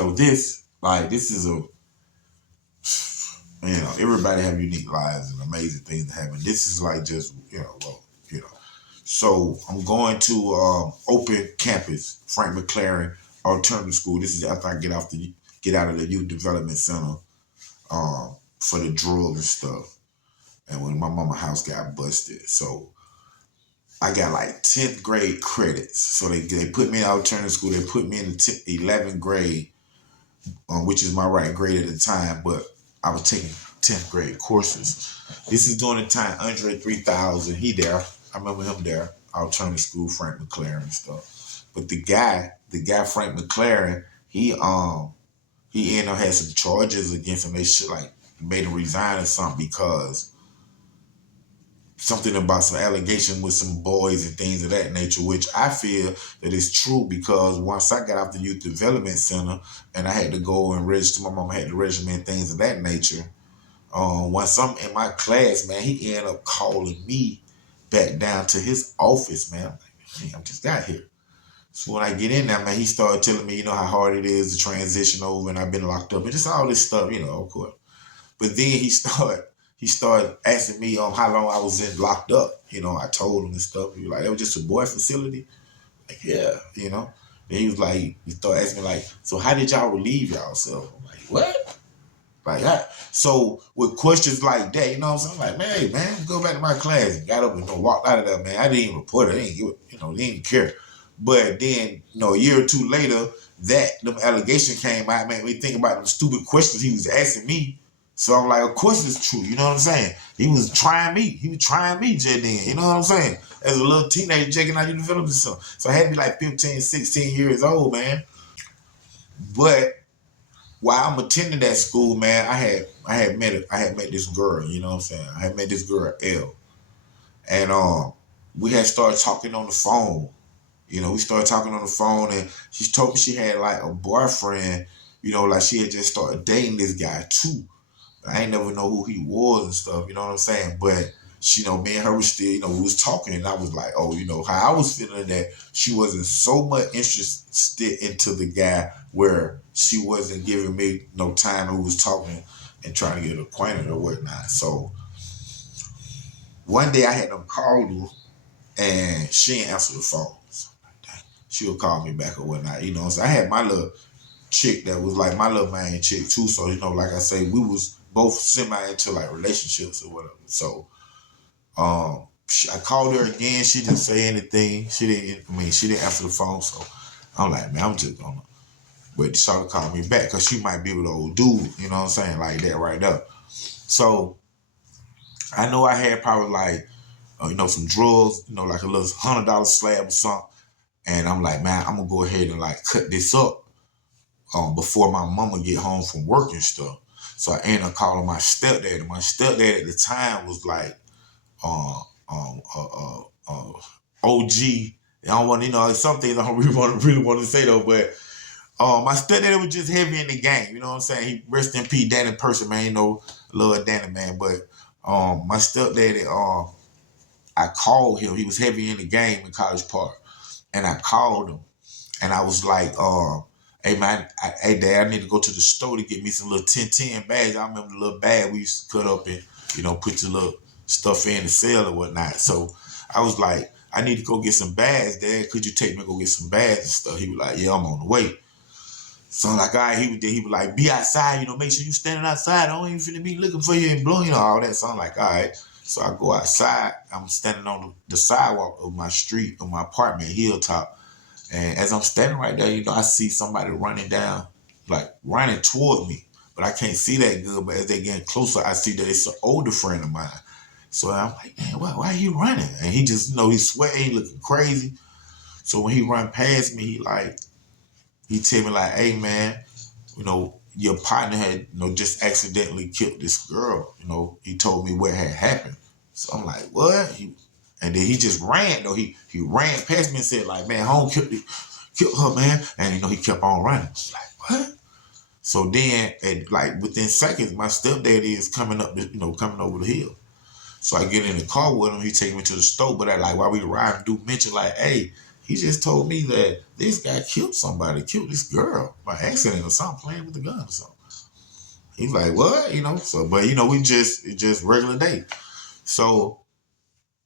So this is a, everybody have unique lives and amazing things that happen. This is like just, So I'm going to open campus, Frank McLaren Alternative School. This is after I get out of the youth development center for the drugs and stuff. And when my mama house got busted. So I got like 10th grade credits. So they put me in alternative school. They put me in the 11th grade, which is my right grade at the time, but I was taking 10th grade courses. This is during the time Andre 3000, he there. I remember him there, alternative school, Frank McLaren and stuff. But the guy Frank McLaren, he ended up had some charges against him. They should like made him resign or something because something about some allegation with some boys and things of that nature, which I feel that is true because once I got out the youth development center and I had to go and register, my mama had to register me and things of that nature. Once I'm in my class, man, he ended up calling me back down to his office, man. I'm like, man, I just got here. So when I get in there, man, he started telling me, how hard it is to transition over and I've been locked up and just all this stuff, of course. But then he started asking me how long I was in locked up. I told him and stuff. He was like, it was just a boy facility. Like, yeah, Then he was like, he started asking me like, so how did y'all relieve y'allself? I'm like, what? Like that. So with questions like that, what I'm saying? I'm like, man, hey, man, go back to my class. And got up and walked out of there, man. I didn't even report it. I didn't give it, they didn't care. But then, a year or two later, them allegation came out, made me think about them stupid questions he was asking me. So I'm like, of course it's true. You know what I'm saying? He was trying me. He was trying me, Jay then. You know what I'm saying? As a little teenager, checking out youth development center. So I had to be like 15, 16 years old, man. But while I'm attending that school, man, I had met this girl, you know what I'm saying? I had met this girl, L. And we had started talking on the phone. We started talking on the phone and she told me she had like a boyfriend, like she had just started dating this guy too. I ain't never know who he was and stuff, you know what I'm saying? But she, me and her was still, we was talking and I was like, oh, how I was feeling that she wasn't so much interested into the guy where she wasn't giving me no time and we was talking and trying to get acquainted or whatnot. So one day I had them call her and she didn't answer the phone. So she'll call me back or whatnot, So I had my little chick that was like my little main chick too. So, like I say, we was both semi into like relationships or whatever. So I called her again. She didn't say anything. She didn't answer the phone. So I'm like, man, I'm just gonna wait. She started calling me back because she might be with an old dude, you know what I'm saying, like that right there. So I know I had probably like, some drugs, like a little $100 slab or something. And I'm like, man, I'm gonna go ahead and like cut this up before my mama get home from work and stuff. So I ended up calling my stepdad. My stepdad at the time was like, OG. I don't want some things I don't really want to say though, but my stepdad was just heavy in the game. You know what I'm saying? He rest in peace, Danny person, man. Love Danny, man. But my stepdaddy, I called him. He was heavy in the game in College Park, and I called him, and I was like, hey man, hey dad, I need to go to the store to get me some little 10-10 bags. I remember the little bag we used to cut up and put your little stuff in the sale or whatnot. So I was like, I need to go get some bags, Dad. Could you take me to go get some bags and stuff? He was like, yeah, I'm on the way. So I'm like, all right, he was like, be outside, make sure you standing outside. I don't even finna be looking for you and blowing, all that. So I'm like, all right. So I go outside. I'm standing on the sidewalk of my street, of my apartment, Hilltop. And as I'm standing right there, I see somebody running down, like running toward me. But I can't see that good. But as they getting closer, I see that it's an older friend of mine. So I'm like, man, why are you running? And he just, he's sweating, he looking crazy. So when he run past me, he tell me like, hey man, your partner had, just accidentally killed this girl. He told me what had happened. So I'm like, what? And then he just ran though. He ran past me and said like, man, home killed her, man. And he kept on running. I was like, what? So then, within seconds, my stepdaddy is coming up, coming over the hill. So I get in the car with him. He take me to the store. But while we riding, dude mentioned like, hey, he just told me that this guy killed somebody, killed this girl by accident or something, playing with the gun or something. He's like, what? So, but it's just regular day. So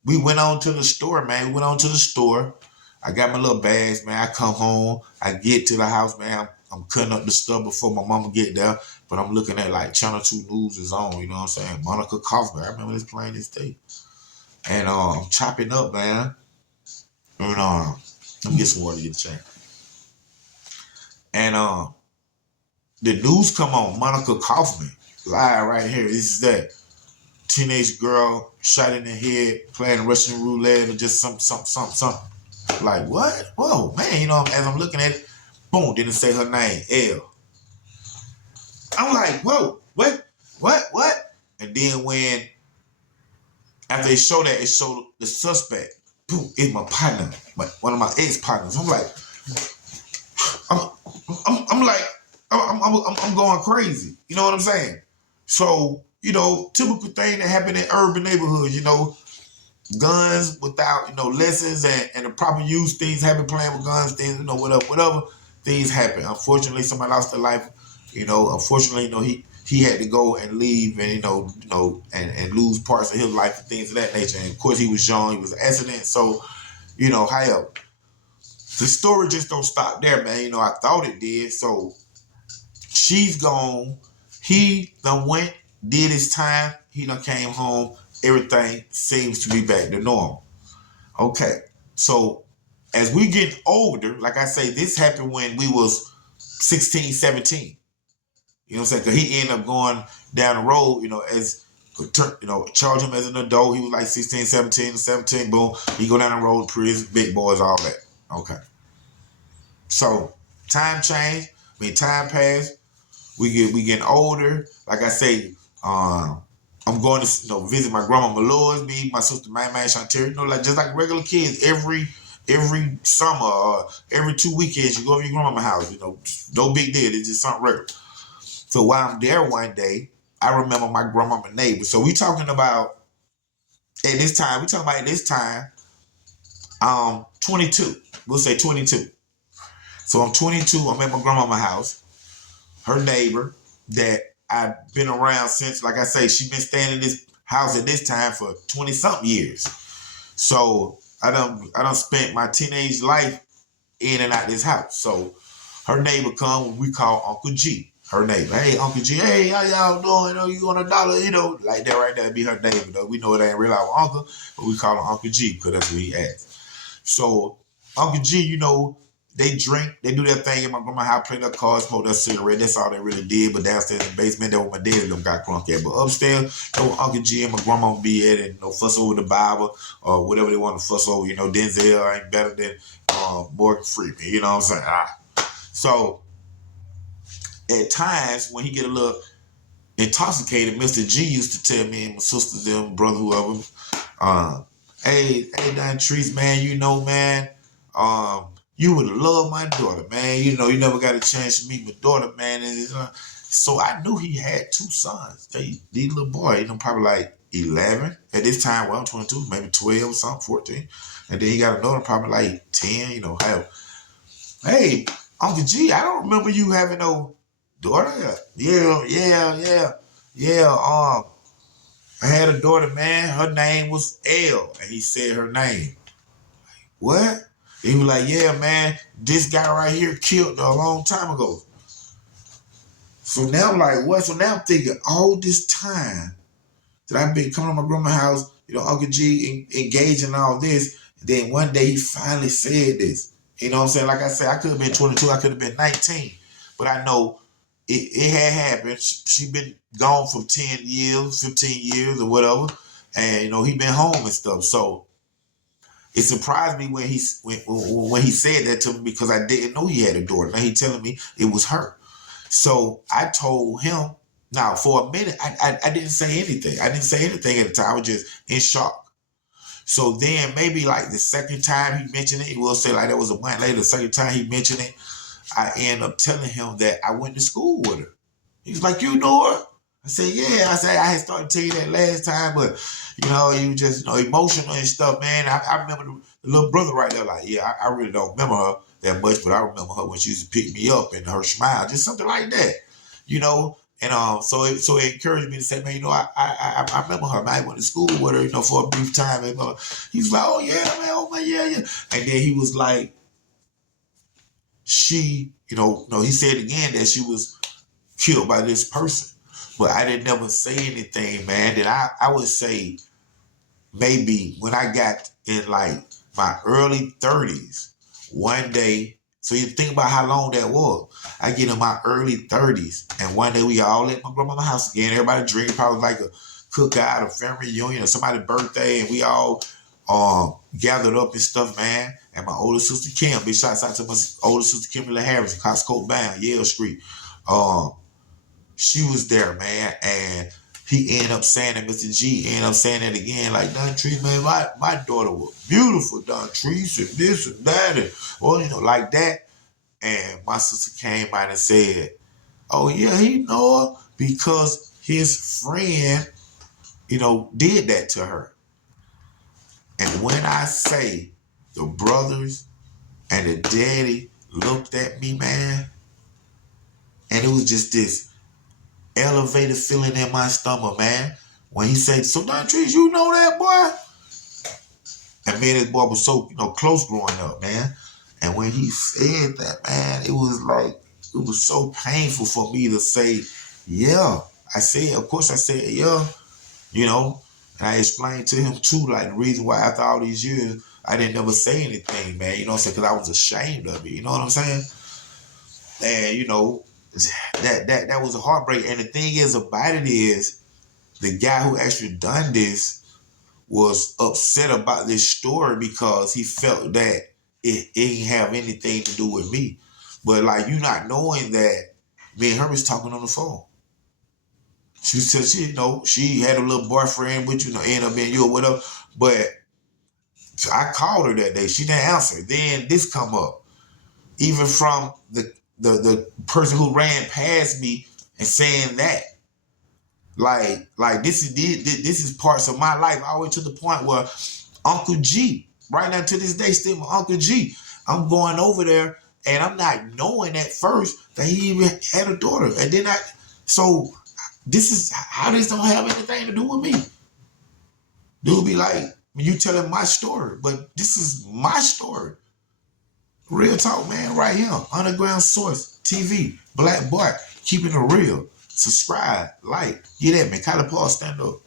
we went on to the store, man. We went on to the store. I got my little bags, man. I come home. I get to the house, man. I'm cutting up the stuff before my mama get there. But I'm looking at like Channel 2 News is on, you know what I'm saying? Monica Kaufman. I remember this playing this day. And I'm chopping up, man. And let me get some water to get the chain. And the news come on, Monica Kaufman. Live right here. This is that teenage girl shot in the head, playing Russian roulette or just something. Like, what? Whoa, man, as I'm looking at it, boom, didn't say her name, L. I'm like, whoa, what? And then when, after they show that, it showed the suspect. Boom, it's my partner, one of my ex-partners. I'm like, I'm going crazy. You know what I'm saying? So, typical thing that happen in urban neighborhoods, guns without, lessons and the proper use, things happen, playing with guns, things, whatever, things happen. Unfortunately, somebody lost their life, unfortunately, he had to go and leave and, and lose parts of his life and things of that nature. And of course, he was young, he was an accident. So, however, the story just don't stop there, man. I thought it did. So she's gone. He done went, did his time. He done came home. Everything seems to be back to normal. Okay. So as we get older, like I say, this happened when we was 16, 17. You know what I'm saying? Because he ended up going down the road, as, charge him as an adult. He was like 16, 17, boom. He go down the road, prison, big boys, all that. Okay. So time changed. Time passed. We getting older. Like I say, I'm going to visit my grandma Malloy's, me, my sister Man Chantier, just like regular kids. Every summer or every 2 weekends, you go to your grandma's house. No big deal. It's just something regular. So while I'm there one day, I remember my grandma neighbor. So we talking about at this time. 22. We'll say 22. So I'm 22. I'm at my grandma's house. Her neighbor that I've been around since, like I say, she been staying in this house at this time for 20-something years. So I done spent my teenage life in and out this house. So her neighbor come, we call Uncle G. Her neighbor, hey, Uncle G, hey, how y'all doing? You on $1, like that right there, be her neighbor, though. We know it ain't real our uncle, but we call him Uncle G because that's what he asked. So Uncle G, they drink, they do their thing in my grandma's house, play their cards, smoke their cigarette. That's all they really did. But downstairs in the basement, that's where my dad and them got crunk at. But upstairs, Uncle G and my grandma be at and fuss over the Bible or whatever they want to fuss over. Denzel ain't better than Morgan Freeman. You know what I'm saying? So at times when he get a little intoxicated, Mr. G used to tell me and my sisters, them brother, whoever, hey, Dontrece, man, man, you would have loved my daughter, man. You never got a chance to meet my daughter, man. And so I knew he had 2 sons. These little boys, probably like 11 at this time. Well, I'm 22, maybe 12 or something, 14. And then he got a daughter probably like 10, hell. Hey, Uncle G, I don't remember you having no daughter. Yeah. I had a daughter, man. Her name was L. And he said her name. What? He was like, yeah, man, this guy right here killed her a long time ago. So now I'm like, what? So now I'm thinking all this time that I've been coming to my grandma's house, Uncle G engaged in all this. Then one day he finally said this. You know what I'm saying? Like I said, I could have been 22, I could have been 19. But I know it had happened. She been gone for 10 years, 15 years or whatever. And, he been home and stuff. So it surprised me when he said that to me because I didn't know he had a daughter. Now he telling me it was her. So I told him. Now for a minute, I didn't say anything. I didn't say anything at the time. I was just in shock. So then maybe like the second time he mentioned it, we'll say like that was a month later. The second time he mentioned it, I end up telling him that I went to school with her. He's like, you know her? I said, yeah. I said, I had started telling you that last time, but, you just, emotional and stuff, man. I remember the little brother right there, like, yeah, I really don't remember her that much, but I remember her when she used to pick me up and her smile, just something like that, And so it encouraged me to say, man, I remember her, man. I went to school with her, for a brief time. And, he was like, oh man, yeah, yeah. And then he was like, she, he said again that she was killed by this person. But I didn't never say anything, man. That I would say maybe when I got in like my early 30s, one day, so you think about how long that was. I get in my early 30s, and one day we all at my grandma's house again. Everybody drink, probably like a cookout, a family reunion, or somebody's birthday, and we all gathered up and stuff, man. And my older sister Kim, big shouts out to my older sister Kimberly Harris, Costco Bound, Yale Street. She was there, man, and he ended up saying that, Mr. G ended up saying that again, like, Dontrece, man, my daughter was beautiful, Dontrece, and this and that, and, like that. And my sister came out and said, oh, yeah, he know her because his friend, did that to her. And when I say the brothers and the daddy looked at me, man, and it was just this elevated feeling in my stomach, man. When he said, so Dontrece, you know that boy? And me and this boy was so, close growing up, man. And when he said that, man, it was so painful for me to say, yeah. Of course I said, yeah, and I explained to him too, like the reason why after all these years, I didn't ever say anything, man, because I was ashamed of it, you know what I'm saying? And, that was a heartbreak. And the thing is about it is, the guy who actually done this was upset about this story because he felt that it didn't have anything to do with me. But like, you not knowing that me and her was talking on the phone. She said she had a little boyfriend, which ended up being you or whatever. But I called her that day. She didn't answer. Then this come up, even from the person who ran past me and saying that. Like this is parts of my life all the way to the point where Uncle G, right now to this day, still my Uncle G, I'm going over there and I'm not knowing at first that he even had a daughter. And then so this is how this don't have anything to do with me. Dude be like, you telling my story, but this is my story. Real talk, man, right here. Underground Source TV, Black Boy, keeping it real. Subscribe, like, get at me. Kyler Paul, stand up.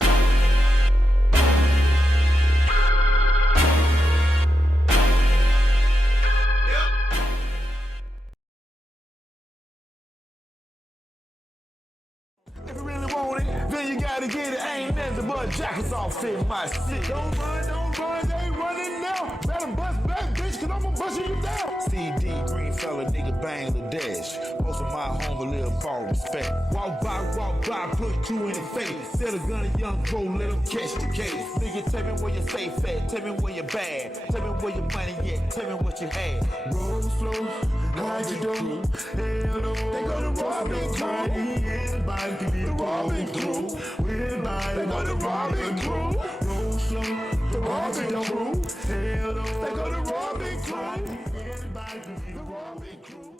If you really want it, then you gotta get it. Ain't nothing but jackets off in my seat. Don't run, they ain't running now. Better bust back, bitch, cause I'ma bust you down. CD, green fella, nigga, bang the dash. Most of my homies live for respect. Walk by, put you in the face. Set a gun, a young bro, let him catch the case. Nigga, tell me where your safe at. Tell me where your bag. Tell me where your money at. Tell me what you had. Roll slow, hide your door. Hell no, they gonna rob me, anybody can be the robbing crew. They gonna rob me, crew. Roll slow, the robbing crew. Hell no, they gonna rob me, crew. Anybody can be the robbing crew.